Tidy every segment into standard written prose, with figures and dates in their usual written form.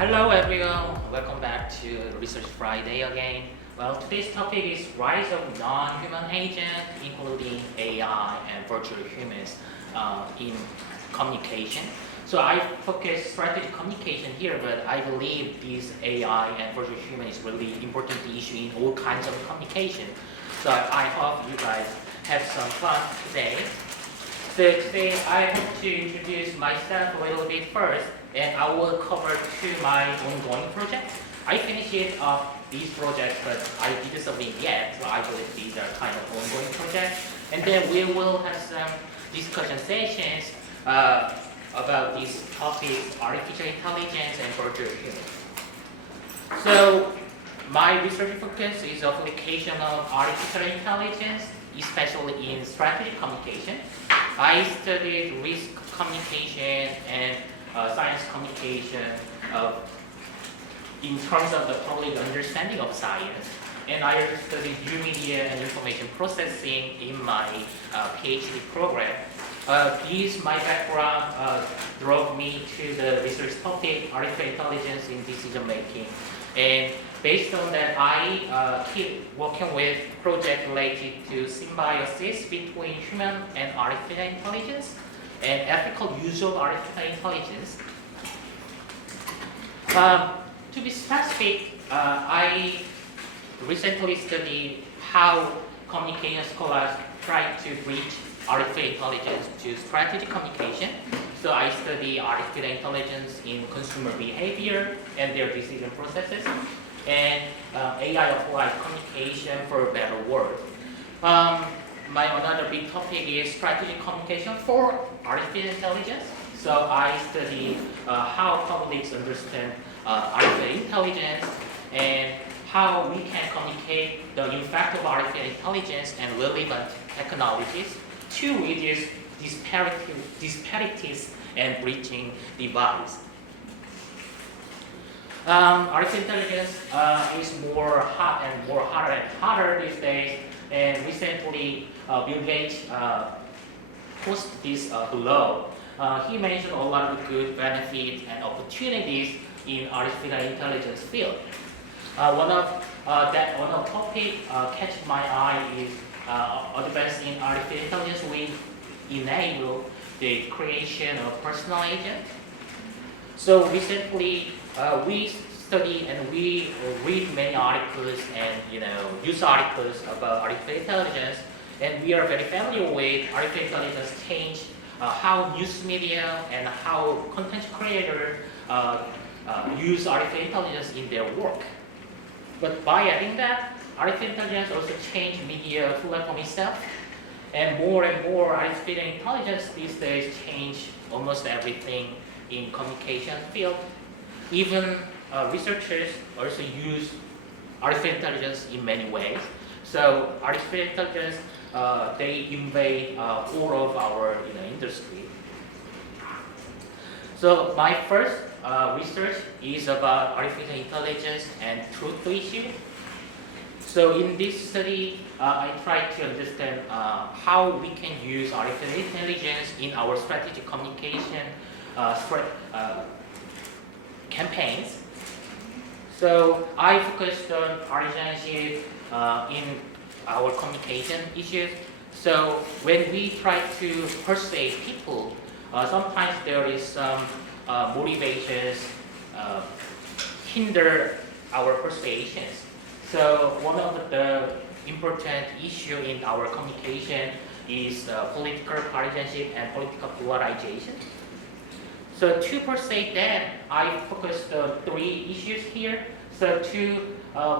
Hello everyone, welcome back to Research Friday again. Well, today's topic is rise of non-human agents, including AI and virtual humans in communication. So I focus strategic communication here, but I believe this AI and virtual human is really important issue in all kinds of communication. So I hope you guys have some fun today. So today I hope to introduce myself a little bit first, and I will cover my ongoing projects. I finished up these projects, but I didn't submit yet, so I believe these are kind of ongoing projects. And then we will have some discussion sessions about these topics, artificial intelligence and virtual humans. So my research focus is application of artificial intelligence, especially in strategic communication. I studied risk communication and science communication in terms of the public understanding of science. And I studied new media and information processing in my PhD program. My background drove me to the research topic, artificial intelligence in decision making. And based on that, I keep working with projects related to symbiosis between human and artificial intelligence and ethical use of artificial intelligence. To be specific, I recently studied how communication scholars try to bridge artificial intelligence to strategic communication. So I study artificial intelligence in consumer behavior and their decision processes, and AI applied communication for a better world. My another big topic is strategic communication for artificial intelligence. So I study how publics understand artificial intelligence and how we can communicate the impact of artificial intelligence and relevant technologies to reduce disparities and bridging divides. Artificial intelligence is more hot and more hotter these days. And recently, Bill Gates posted this below. He mentioned a lot of good benefits and opportunities in artificial intelligence field. One of topic catch my eye is advancing artificial intelligence will enable the creation of personal agent. So recently, we study and we read many articles and news articles about artificial intelligence, and we are very familiar with artificial intelligence change how news media and how content creators use artificial intelligence in their work. But by adding that, artificial intelligence also changed media platform itself, and more artificial intelligence these days change almost everything in communication field. Even researchers also use artificial intelligence in many ways. So artificial intelligence, they invade all of our industry. So my first research is about artificial intelligence and truth issue. So in this study, I try to understand how we can use artificial intelligence in our strategic communication campaigns. So I focused on partisanship in our communication issues. So when we try to persuade people, sometimes there is some motivations hinder our persuasions. So one of the important issue in our communication is political partisanship and political polarization. So to persuade that, I focused on three issues here. So to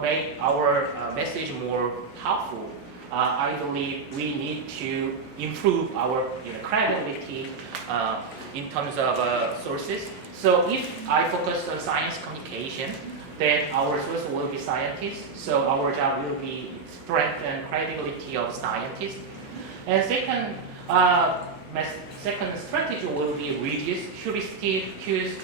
make our message more powerful, I believe we need to improve our credibility in terms of sources. So if I focus on science communication, then our source will be scientists. So our job will be strengthen credibility of scientists. And second strategy will be reduce heuristic cues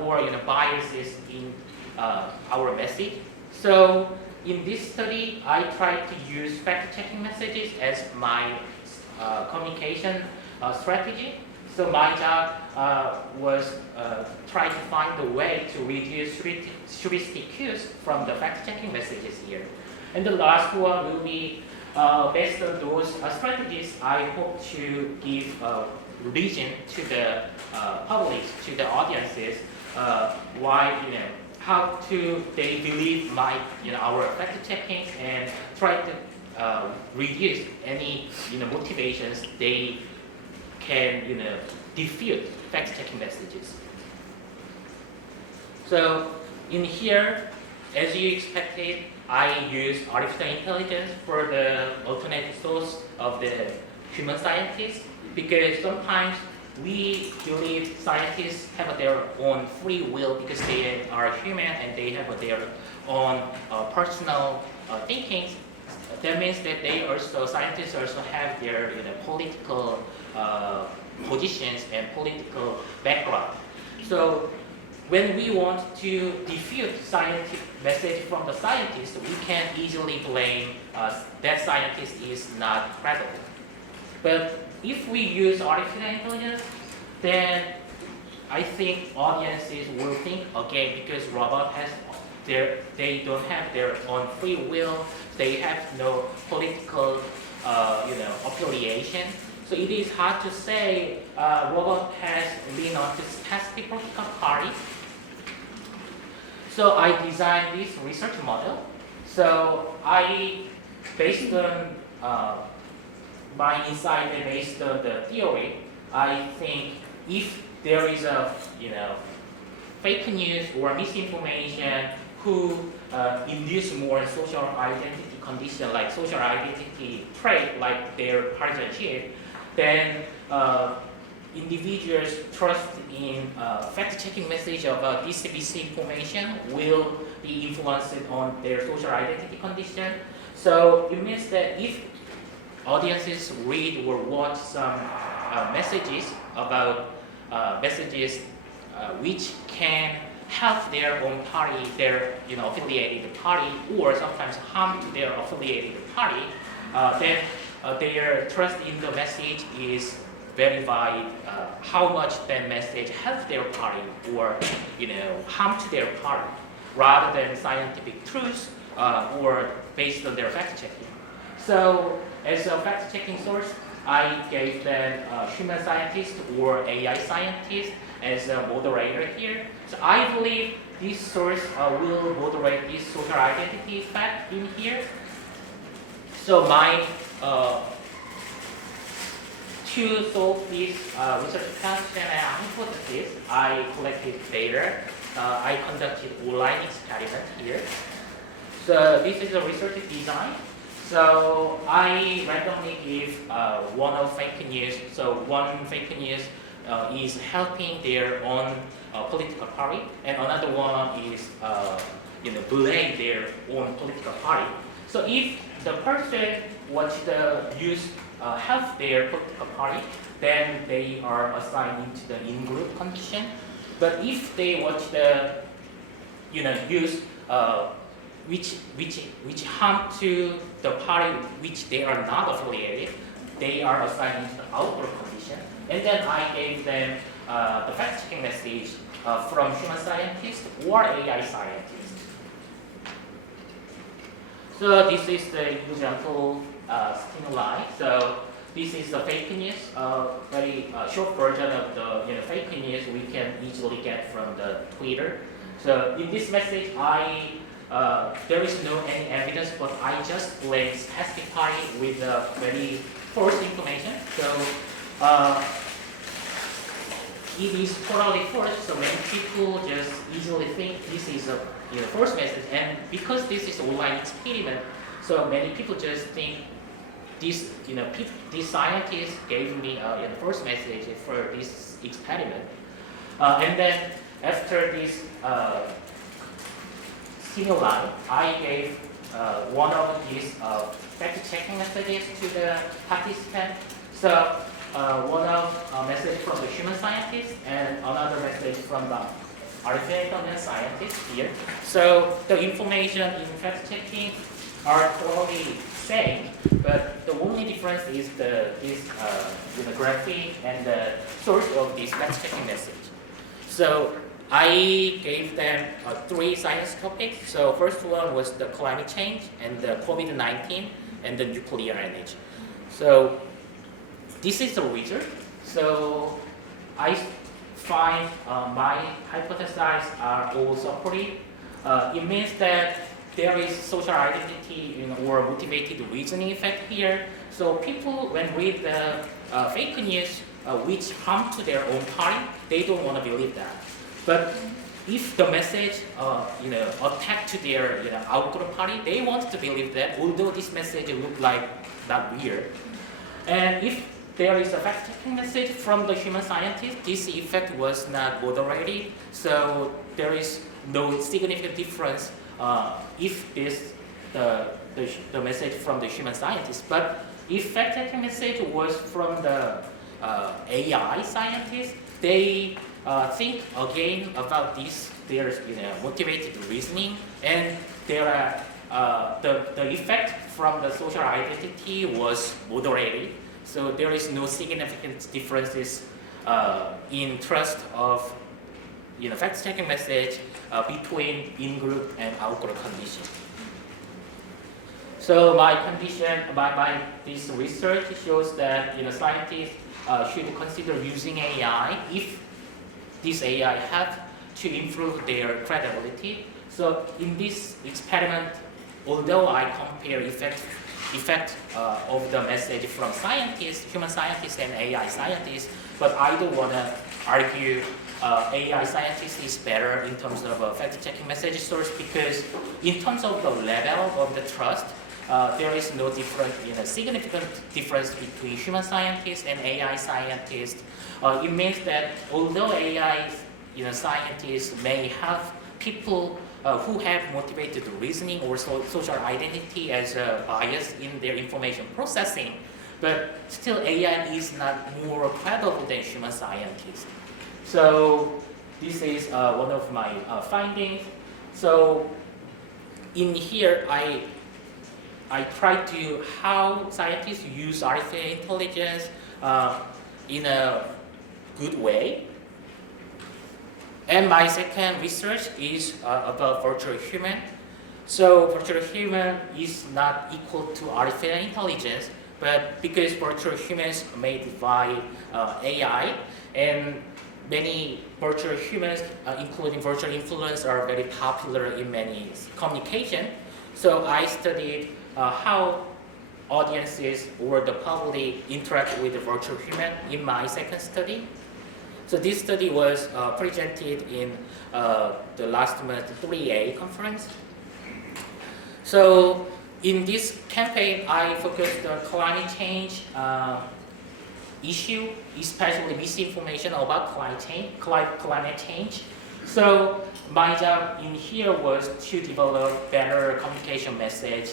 or biases in our message. So in this study, I try to use fact-checking messages as my communication strategy. So my job was try to find a way to reduce heuristic cues from the fact-checking messages here. And the last one will be based on those strategies. I hope to give reason to the public, to the audiences, why how to they believe our fact checking and try to reduce any motivations they can defute fact checking messages. So in here, as you expected, I use artificial intelligence for the alternate source of the human scientists, because sometimes we believe scientists have their own free will because they are human and they have their own personal thinking. That means that scientists also have their political positions and political background. So when we want to defute scientific message from the scientist, we can easily blame that scientist is not credible. But if we use artificial intelligence, then I think audiences will think again, because robots they don't have their own free will, they have no political affiliation. So it is hard to say robot has leaned on to specific political party. So I designed this research model. So I based on my insight and based on the theory, I think if there is a fake news or misinformation who induce more social identity condition, like social identity trait, like their partisanship, then individuals' trust in fact-checking message of this misinformation will be influenced on their social identity condition. So it means that if audiences read or watch some messages about messages which can help their own party, their affiliated party, or sometimes harm to their affiliated party, then their trust in the message is verified how much that message helps their party or harm to their party, rather than scientific truth or based on their fact checking. So as a fact checking source, I gave them human scientist or AI scientist as a moderator here. So I believe this source will moderate this social identity fact in here. So my to solve this research question and hypothesis, I collected data. I conducted online experiment here. So this is a research design. So I randomly give one of fake news. So one fake news is helping their own political party, and another one is blame their own political party. So if the person watch the news help their political party, then they are assigned into the in-group condition. But if they watch the news which harm to the party which they are not affiliated, they are assigned into the outgroup condition. And then I gave them the fact-checking message from human scientists or AI scientists. So this is the example stimuli. So this is the fake news, very short version of the fake news we can easily get from the Twitter. So in this message, there is no any evidence, but I just blame specific party with very false information. So it is totally false. So many people just easily think this is a false message, and because this is online experiment, so many people just think this this scientist gave me a false message for this experiment, and then after this stimuli, I gave one of these fact-checking messages to the participant. So one of message from the human scientist and another message from the artificial intelligence scientist here. So the information in fact-checking are totally same, but the only difference is this graphic and the source of this fact-checking message. So I gave them 3 science topics. So first one was the climate change and the COVID-19 and the nuclear energy. So this is the result. So I find my hypotheses are all supported. It means that there is social identity or motivated reasoning effect here. So people, when read the fake news which harm to their own party, they don't want to believe that. But if the message, attack to their outgroup party, they want to believe that, although this message look like that weird. And if there is a fact-checking message from the human scientist, this effect was not moderated, so there is no significant difference if the message from the human scientist. But if fact-checking message was from the AI scientist, they think again about this. There's motivated reasoning, and there are the effect from the social identity was moderated. So there is no significant differences in trust of fact-checking message between in-group and out-group condition. So my this research shows that scientists should consider using AI if this AI have to improve their credibility. So in this experiment, although I compare effect of the message from scientists, human scientists and AI scientists, but I don't want to argue AI scientist is better in terms of fact-checking message source, because in terms of the level of the trust, there is no significant difference between human scientists and AI scientists. It means that although AI scientists may have people who have motivated reasoning or social identity as a bias in their information processing, but still AI is not more credible than human scientists. So this is one of my findings. So in here, I try to how scientists use artificial intelligence in a good way. And my second research is about virtual human. So virtual human is not equal to artificial intelligence, but because virtual humans made by AI, and many virtual humans, including virtual influencers, are very popular in many communication. So I studied how audiences or the public interact with the virtual human in my second study. So this study was presented in the last month 3A conference. So in this campaign, I focused on climate change issue, especially misinformation about climate change. So my job in here was to develop better communication message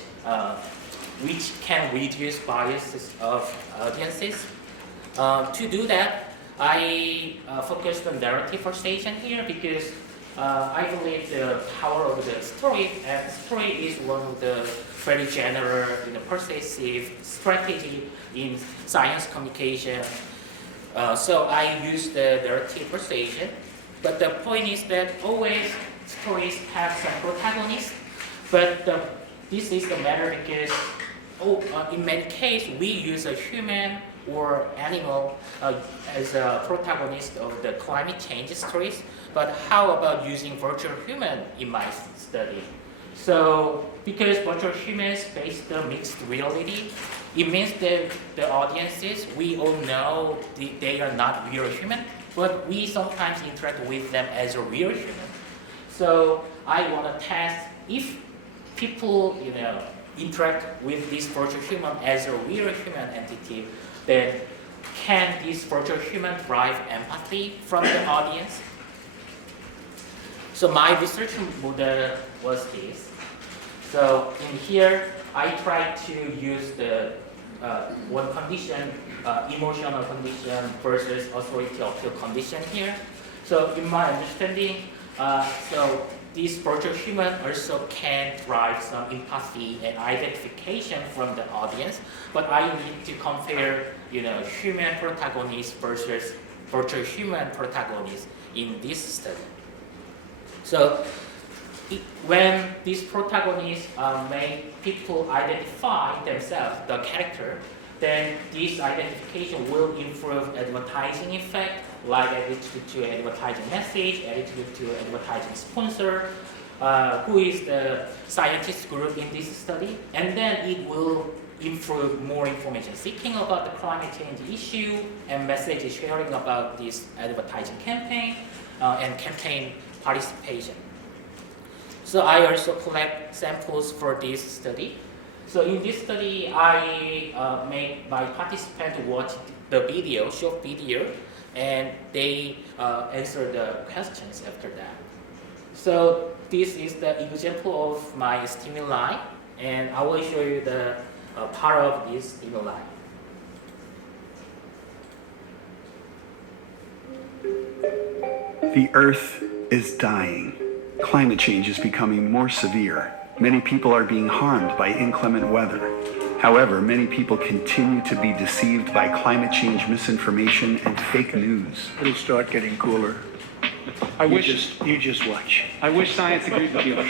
which can reduce biases of audiences. To do that, I focused on narrative persuasion here because I believe the power of the story, and story is one of the very general persuasive strategy in science communication. So I use the narrative persuasion, but the point is that always stories have some protagonists, but this is the matter because in many cases we use a human or animal as a protagonist of the climate change stories, but how about using virtual human in my study? So because virtual humans face the mixed reality, it means that the audiences, we all know they are not real human, but we sometimes interact with them as a real human. So I want to test if people interact with this virtual human as a real human entity, then can this virtual human drive empathy from the audience? So my research model was this. So in here, I tried to use the one condition, emotional condition versus authority appeal condition here. So in my understanding, so this virtual human also can drive some empathy and identification from the audience, but I need to compare, human protagonists versus virtual human protagonists in this study. So when these protagonists make people identify themselves, the character, then this identification will improve advertising effect, like attitude to advertising message, attitude to advertising sponsor, who is the scientist group in this study, and then it will improve more information seeking about the climate change issue and message sharing about this advertising campaign and campaign participation. So I also collect samples for this study. So in this study, I make my participants watch the video, short video, and they answer the questions after that. So this is the example of my stimuli, and I will show you the part of this stimuli. The Earth is dying. Climate change is becoming more severe. Many people are being harmed by inclement weather. However, many people continue to be deceived by climate change misinformation and fake news. It'll start getting cooler. You just watch. I wish science agreed with you.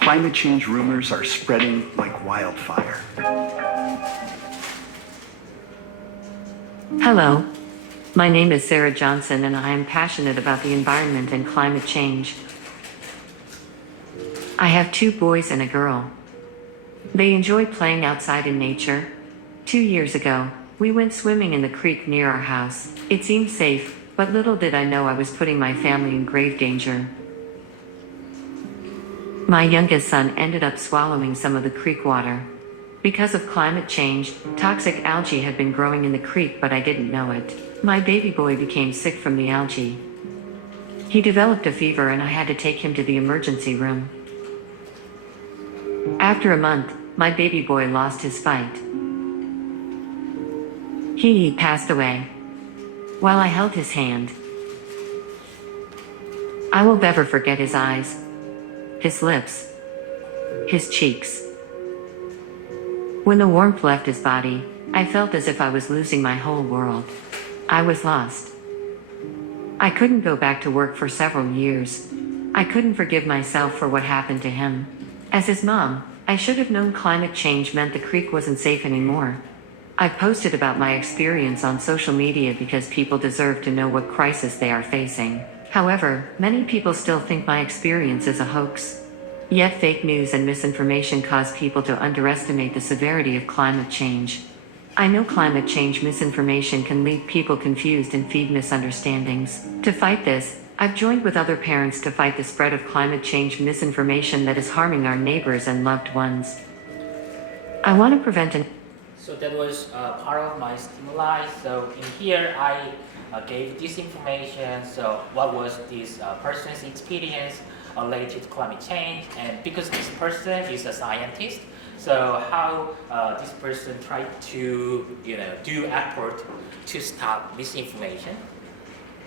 Climate change rumors are spreading like wildfire. Hello. My name is Sarah Johnson, and I am passionate about the environment and climate change. I have 2 boys and a girl. They enjoy playing outside in nature. 2 years ago, we went swimming in the creek near our house. It seemed safe, but little did I know I was putting my family in grave danger. My youngest son ended up swallowing some of the creek water. Because of climate change, toxic algae had been growing in the creek, but I didn't know it. My baby boy became sick from the algae. He developed a fever, and I had to take him to the emergency room. After a month, my baby boy lost his fight. He passed away. While I held his hand, I will never forget his eyes, his lips, his cheeks. When the warmth left his body, I felt as if I was losing my whole world. I was lost. I couldn't go back to work for several years. I couldn't forgive myself for what happened to him. As his mom, I should have known climate change meant the creek wasn't safe anymore. I posted about my experience on social media because people deserve to know what crisis they are facing. However, many people still think my experience is a hoax. Yet fake news and misinformation cause people to underestimate the severity of climate change. I know climate change misinformation can leave people confused and feed misunderstandings. To fight this, I've joined with other parents to fight the spread of climate change misinformation that is harming our neighbors and loved ones. I want to prevent an So that was part of my stimuli. So in here, I gave this information. So what was this person's experience related to climate change? And because this person is a scientist, so how this person tried to do effort to stop misinformation.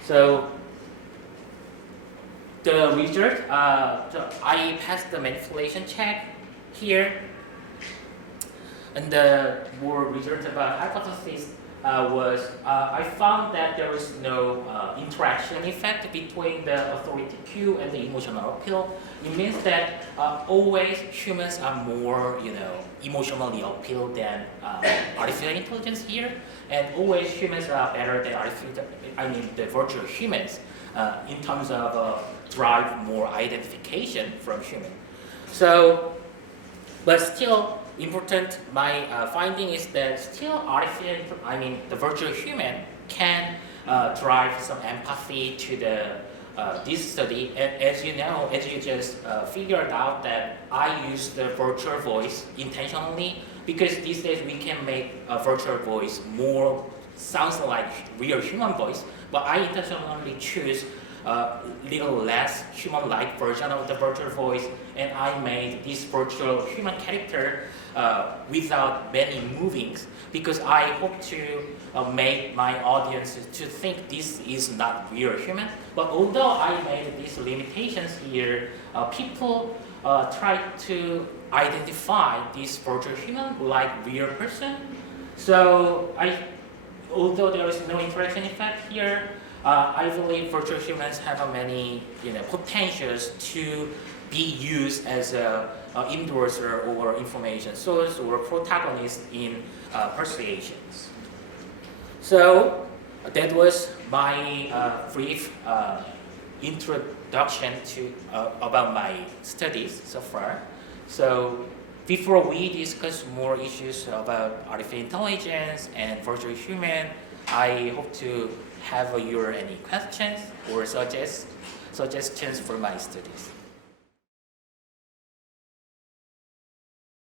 So the result, so I passed the manipulation check here. And the more result about hypothesis was I found that there was no interaction effect between the authority cue and the emotional appeal. It means that always humans are more emotionally appealed than artificial intelligence here, and always humans are better than the virtual humans in terms of drive more identification from human. So, but still. Important, my finding is that still the virtual human can drive some empathy to this study. And as you know, as you just figured out that I use the virtual voice intentionally because these days we can make a virtual voice more sounds like real human voice, but I intentionally choose little less human-like version of the virtual voice, and I made this virtual human character without many movings, because I hope to make my audience to think this is not real human. But although I made these limitations here, people try to identify this virtual human like real person. So although there is no interaction effect here, I believe virtual humans have many potentials to be used as a endorser or information source or protagonist in persuasions. So that was my brief introduction to about my studies so far. So before we discuss more issues about artificial intelligence and virtual human, I hope to have your any questions or suggestions for my studies.